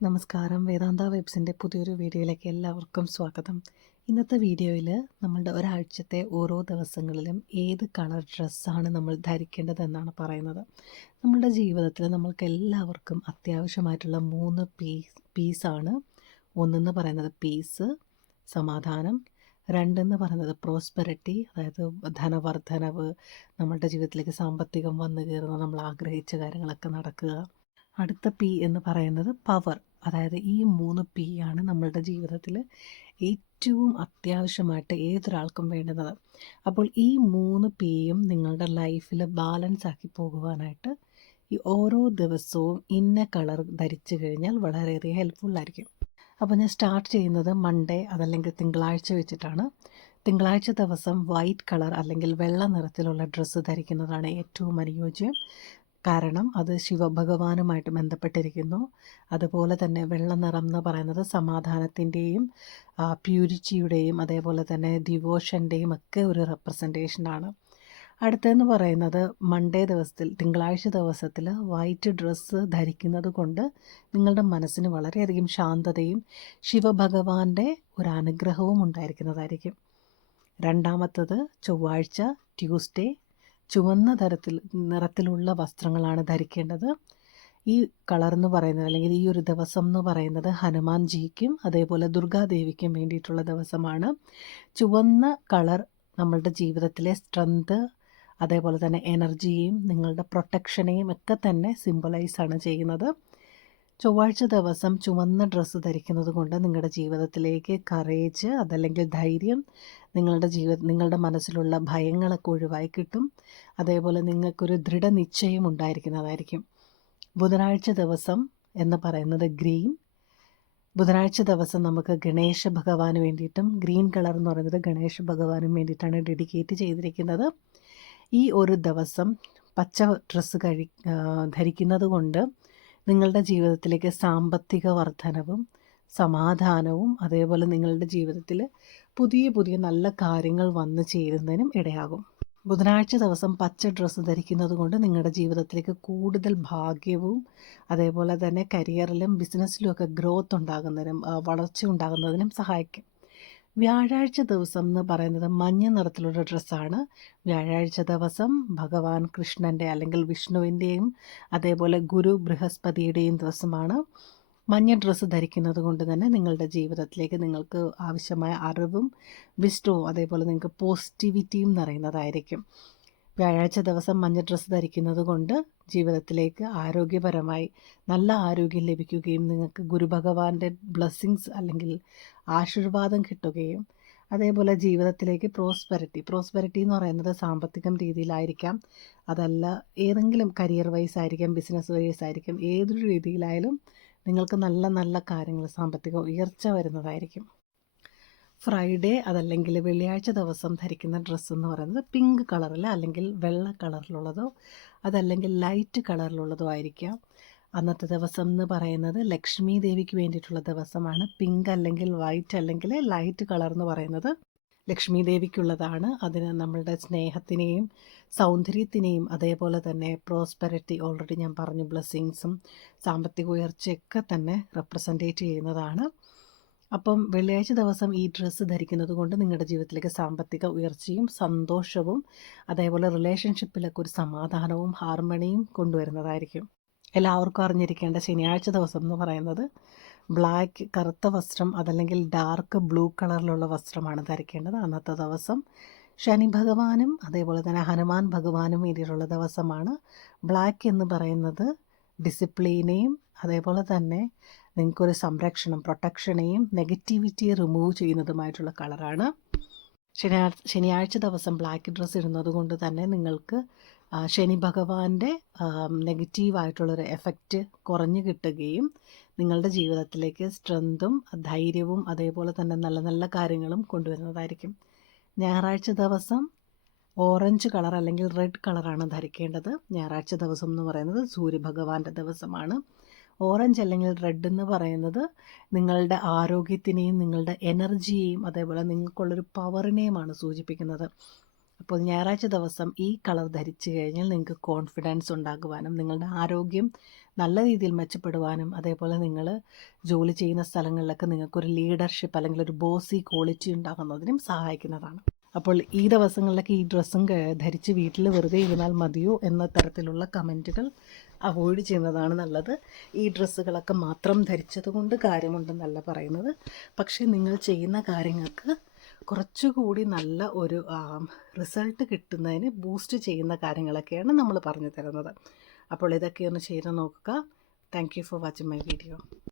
നമസ്കാരം. വേദാന്ത വെബ്സിന്റെ പുതിയൊരു വീഡിയോയിലേക്ക് എല്ലാവർക്കും സ്വാഗതം. ഇന്നത്തെ വീഡിയോയിൽ നമ്മളുടെ ഒരാഴ്ചത്തെ ഓരോ ദിവസങ്ങളിലും ഏത് കളർ ഡ്രസ്സാണ് നമ്മൾ ധരിക്കേണ്ടതെന്നാണ് പറയുന്നത്. നമ്മളുടെ ജീവിതത്തിൽ നമ്മൾക്ക് എല്ലാവർക്കും അത്യാവശ്യമായിട്ടുള്ള മൂന്ന് പീസ് പീസാണ്. ഒന്നെന്ന് പറയുന്നത് പീസ് സമാധാനം. രണ്ടെന്ന് പറയുന്നത് പ്രോസ്പെറിറ്റി അതായത് ധനവർദ്ധനവ് നമ്മളുടെ ജീവിതത്തിലേക്ക് സാമ്പത്തികം വന്നു കയറുന്ന നമ്മൾ ആഗ്രഹിച്ച കാര്യങ്ങളൊക്കെ നടക്കുക. അടുത്ത പി എന്ന് പറയുന്നത് പവർ അതായത് ഈ മൂന്ന് പി ആണ് നമ്മളുടെ ജീവിതത്തിൽ ഏറ്റവും അത്യാവശ്യമായിട്ട് ഏതൊരാൾക്കും വേണ്ടുന്നത്. അപ്പോൾ ഈ മൂന്ന് പിയും നിങ്ങളുടെ ലൈഫിൽ ബാലൻസ് ആക്കി പോകുവാനായിട്ട് ഈ ഓരോ ദിവസവും ഇന്ന കളർ ധരിച്ചു കഴിഞ്ഞാൽ വളരെയധികം ഹെൽപ്ഫുള്ളായിരിക്കും അപ്പോൾ ഞാൻ സ്റ്റാർട്ട് ചെയ്യുന്നത് മൺഡേ അതല്ലെങ്കിൽ തിങ്കളാഴ്ച വെച്ചിട്ടാണ്. തിങ്കളാഴ്ച ദിവസം വൈറ്റ് കളർ അല്ലെങ്കിൽ വെള്ള നിറത്തിലുള്ള ഡ്രസ്സ് ധരിക്കുന്നതാണ് ഏറ്റവും അനുയോജ്യം. കാരണം അത് ശിവഭഗവാനുമായിട്ട് ബന്ധപ്പെട്ടിരിക്കുന്നു. അതുപോലെ തന്നെ വെള്ള നിറം എന്ന് പറയുന്നത് സമാധാനത്തിന്റെയും പ്യൂരിറ്റിയുടെയും അതേപോലെ തന്നെ ഡിവോഷന്റെയും ഒക്കെ ഒരു റെപ്രസെന്റേഷനാണ് അടുത്തെന്ന് പറയുന്നത് മൺഡേ ദിവസത്തിൽ തിങ്കളാഴ്ച ദിവസത്തിൽ വൈറ്റ് ഡ്രസ്സ് ധരിക്കുന്നത് കൊണ്ട് നിങ്ങളുടെ മനസ്സിന് വളരെയധികം ശാന്തതയും ശിവഭഗവാന്റെ ഒരു അനുഗ്രഹവും ഉണ്ടായിരിക്കുന്നതായിരിക്കും. രണ്ടാമത്തത് ചൊവ്വാഴ്ച ട്യൂസ്ഡേ ചുവന്ന തരത്തിൽ നിറത്തിലുള്ള വസ്ത്രങ്ങളാണ് ധരിക്കേണ്ടത്. ഈ കളർ എന്ന് പറയുന്നത് അല്ലെങ്കിൽ ഈ ഒരു ദിവസം എന്ന് പറയുന്നത് ഹനുമാൻജിക്കും അതേപോലെ ദുർഗാദേവിക്കും വേണ്ടിയിട്ടുള്ള ദിവസമാണ്. ചുവന്ന കളർ നമ്മളുടെ ജീവിതത്തിലെ സ്ട്രെങ്ത് അതേപോലെ തന്നെ എനർജിയെയും നിങ്ങളുടെ പ്രൊട്ടക്ഷനെയും ഒക്കെ തന്നെ ആണ് ചെയ്യുന്നത്. ചൊവ്വാഴ്ച ദിവസം ചുവന്ന ഡ്രസ്സ് ധരിക്കുന്നത് കൊണ്ട് നിങ്ങളുടെ ജീവിതത്തിലേക്ക് കറേജ് അതല്ലെങ്കിൽ ധൈര്യം നിങ്ങളുടെ ജീവിത നിങ്ങളുടെ മനസ്സിലുള്ള ഭയങ്ങളൊക്കെ ഒഴിവായി കിട്ടും. അതേപോലെ നിങ്ങൾക്കൊരു ദൃഢനിശ്ചയം ഉണ്ടായിരിക്കുന്നതായിരിക്കും. ബുധനാഴ്ച ദിവസം എന്ന് പറയുന്നത് ഗ്രീൻ. ബുധനാഴ്ച ദിവസം നമുക്ക് ഗണേശ ഭഗവാന് വേണ്ടിയിട്ടും ഗ്രീൻ കളർ എന്ന് പറയുന്നത് ഗണേശ ഭഗവാനും വേണ്ടിയിട്ടാണ് ഡെഡിക്കേറ്റ് ചെയ്തിരിക്കുന്നത്. ഈ ഒരു ദിവസം പച്ച ഡ്രസ്സ് കഴി ധരിക്കുന്നത് കൊണ്ട് നിങ്ങളുടെ ജീവിതത്തിലേക്ക് സാമ്പത്തിക വർധനവും സമാധാനവും അതേപോലെ നിങ്ങളുടെ ജീവിതത്തിൽ പുതിയ പുതിയ നല്ല കാര്യങ്ങൾ വന്നു ചേരുന്നതിനും ഇടയാകും. ബുധനാഴ്ച ദിവസം പച്ച ഡ്രസ്സ് ധരിക്കുന്നത് കൊണ്ട് നിങ്ങളുടെ ജീവിതത്തിലേക്ക് കൂടുതൽ ഭാഗ്യവും അതേപോലെ തന്നെ കരിയറിലും ബിസിനസ്സിലും ഒക്കെ ഗ്രോത്ത് ഉണ്ടാകുന്നതിനും വളർച്ച ഉണ്ടാകുന്നതിനും സഹായിക്കും. വ്യാഴാഴ്ച ദിവസം എന്ന് പറയുന്നത് മഞ്ഞ നിറത്തിലുള്ള ഡ്രസ്സാണ്. വ്യാഴാഴ്ച ദിവസം ഭഗവാൻ കൃഷ്ണന്റെ അല്ലെങ്കിൽ വിഷ്ണുവിന്റെയും അതേപോലെ ഗുരു ബൃഹസ്പതിയുടെയും ദിവസമാണ്. മഞ്ഞ ഡ്രസ്സ് ധരിക്കുന്നത് കൊണ്ട് തന്നെ നിങ്ങളുടെ ജീവിതത്തിലേക്ക് നിങ്ങൾക്ക് ആവശ്യമായ അറിവും വിസ്റ്റവും അതേപോലെ നിങ്ങൾക്ക് പോസിറ്റിവിറ്റിയും നിറയുന്നതായിരിക്കും. വ്യാഴാഴ്ച ദിവസം മഞ്ഞ ഡ്രസ്സ് ധരിക്കുന്നത് കൊണ്ട് ജീവിതത്തിലേക്ക് ആരോഗ്യപരമായി നല്ല ആരോഗ്യം ലഭിക്കുകയും നിങ്ങൾക്ക് ഗുരുഭഗവാന്റെ ബ്ലെസ്സിങ്സ് അല്ലെങ്കിൽ ആശീർവാദം കിട്ടുകയും അതേപോലെ ജീവിതത്തിലേക്ക് പ്രോസ്പെരിറ്റി പ്രോസ്പെരിറ്റി എന്ന് പറയുന്നത് സാമ്പത്തികം രീതിയിലായിരിക്കാം അതല്ല ഏതെങ്കിലും കരിയർ വൈസ് ആയിരിക്കാം ബിസിനസ് വൈസ് ആയിരിക്കാം ഏതൊരു രീതിയിലായാലും നിങ്ങൾക്ക് നല്ല നല്ല കാര്യങ്ങൾ സാമ്പത്തിക ഉയർച്ച വരുന്നതായിരിക്കും. ഫ്രൈഡേ അതല്ലെങ്കിൽ വെള്ളിയാഴ്ച ദിവസം ധരിക്കുന്ന ഡ്രസ്സ് എന്ന് പറയുന്നത് പിങ്ക് കളറിൽ അല്ലെങ്കിൽ വെള്ള കളറിലുള്ളതോ അതല്ലെങ്കിൽ ലൈറ്റ് കളറിലുള്ളതോ ആയിരിക്കാം. അന്നത്തെ ദിവസം എന്ന് പറയുന്നത് ലക്ഷ്മി ദേവിക്ക് വേണ്ടിയിട്ടുള്ള ദിവസമാണ്. പിങ്ക് അല്ലെങ്കിൽ വൈറ്റ് അല്ലെങ്കിൽ ലൈറ്റ് കളർ എന്ന് പറയുന്നത് ലക്ഷ്മി ദേവിക്കുള്ളതാണ്. അതിന് നമ്മളുടെ സ്നേഹത്തിനെയും സൗന്ദര്യത്തിനെയും അതേപോലെ തന്നെ പ്രോസ്പെരിറ്റി ഓൾറെഡി ഞാൻ പറഞ്ഞു ബ്ലെസ്സിങ്സും സാമ്പത്തിക ഉയർച്ചയൊക്കെ തന്നെ റെപ്രസെന്റേറ്റ് ചെയ്യുന്നതാണ്. അപ്പം വെള്ളിയാഴ്ച ദിവസം ഈ ഡ്രസ്സ് ധരിക്കുന്നത് കൊണ്ട് നിങ്ങളുടെ ജീവിതത്തിലേക്ക് സാമ്പത്തിക ഉയർച്ചയും സന്തോഷവും അതേപോലെ റിലേഷൻഷിപ്പിലൊക്കെ ഒരു സമാധാനവും ഹാർമണിയും കൊണ്ടുവരുന്നതായിരിക്കും. എല്ലാവർക്കും അറിഞ്ഞിരിക്കേണ്ട ശനിയാഴ്ച ദിവസം എന്ന് പറയുന്നത് ബ്ലാക്ക് കറുത്ത വസ്ത്രം അതല്ലെങ്കിൽ ഡാർക്ക് ബ്ലൂ കളറിലുള്ള വസ്ത്രമാണ് ധരിക്കേണ്ടത്. അന്നത്തെ ദിവസം ശനി ഭഗവാനും അതേപോലെ തന്നെ ഹനുമാൻ ഭഗവാനും വേണ്ടിയിട്ടുള്ള ദിവസമാണ്. ബ്ലാക്ക് എന്ന് പറയുന്നത് ഡിസിപ്ലിനെയും അതേപോലെ തന്നെ നിങ്ങൾക്കൊരു സംരക്ഷണം പ്രൊട്ടക്ഷനെയും നെഗറ്റിവിറ്റിയെ റിമൂവ് ചെയ്യുന്നതുമായിട്ടുള്ള കളറാണ്. ശനിയാഴ്ച ശനിയാഴ്ച ദിവസം ബ്ലാക്ക് ഡ്രസ്സ് ഇടുന്നത് കൊണ്ട് തന്നെ നിങ്ങൾക്ക് ശനി ഭഗവാന്റെ നെഗറ്റീവായിട്ടുള്ളൊരു എഫക്റ്റ് കുറഞ്ഞു കിട്ടുകയും നിങ്ങളുടെ ജീവിതത്തിലേക്ക് സ്ട്രെങ്തും ധൈര്യവും അതേപോലെ തന്നെ നല്ല നല്ല കാര്യങ്ങളും കൊണ്ടുവരുന്നതായിരിക്കും. ഞായറാഴ്ച ദിവസം ഓറഞ്ച് കളർ അല്ലെങ്കിൽ റെഡ് കളറാണ് ധരിക്കേണ്ടത്. ഞായറാഴ്ച ദിവസം എന്ന് പറയുന്നത് സൂര്യഭഗവാന്റെ ദിവസമാണ്. ഓറഞ്ച് അല്ലെങ്കിൽ റെഡ് എന്ന് പറയുന്നത് നിങ്ങളുടെ ആരോഗ്യത്തിനെയും നിങ്ങളുടെ എനർജിയെയും അതേപോലെ നിങ്ങൾക്കുള്ളൊരു പവറിനെയുമാണ് സൂചിപ്പിക്കുന്നത്. അപ്പോൾ ഞായറാഴ്ച ദിവസം ഈ കളർ ധരിച്ചു കഴിഞ്ഞാൽ നിങ്ങൾക്ക് കോൺഫിഡൻസ് ഉണ്ടാകുവാനും നിങ്ങളുടെ ആരോഗ്യം നല്ല രീതിയിൽ മെച്ചപ്പെടുവാനും അതേപോലെ നിങ്ങൾ ജോലി ചെയ്യുന്ന സ്ഥലങ്ങളിലൊക്കെ നിങ്ങൾക്കൊരു ലീഡർഷിപ്പ് അല്ലെങ്കിൽ ഒരു ബോസി ക്വാളിറ്റി ഉണ്ടാകുന്നതിനും സഹായിക്കുന്നതാണ്. അപ്പോൾ ഈ ദിവസങ്ങളിലൊക്കെ ഈ ഡ്രസ്സും ധരിച്ച് വീട്ടിൽ വെറുതെ ഇരുന്നാൽ മതിയോ എന്ന തരത്തിലുള്ള കമന്റുകൾ അവോയ്ഡ് ചെയ്യുന്നതാണ് നല്ലത്. ഈ ഡ്രസ്സുകളൊക്കെ മാത്രം ധരിച്ചത് കൊണ്ട് കാര്യമുണ്ടെന്നല്ല പറയുന്നത്. പക്ഷേ നിങ്ങൾ ചെയ്യുന്ന കാര്യങ്ങൾക്ക് കുറച്ചുകൂടി നല്ല ഒരു റിസൾട്ട് കിട്ടുന്നതിന് ബൂസ്റ്റ് ചെയ്യുന്ന കാര്യങ്ങളൊക്കെയാണ് നമ്മൾ പറഞ്ഞു തരുന്നത്. അപ്പോൾ ഇതൊക്കെ ഒന്ന് ചെയ്ത് നോക്കുക. Thank you for watching my video.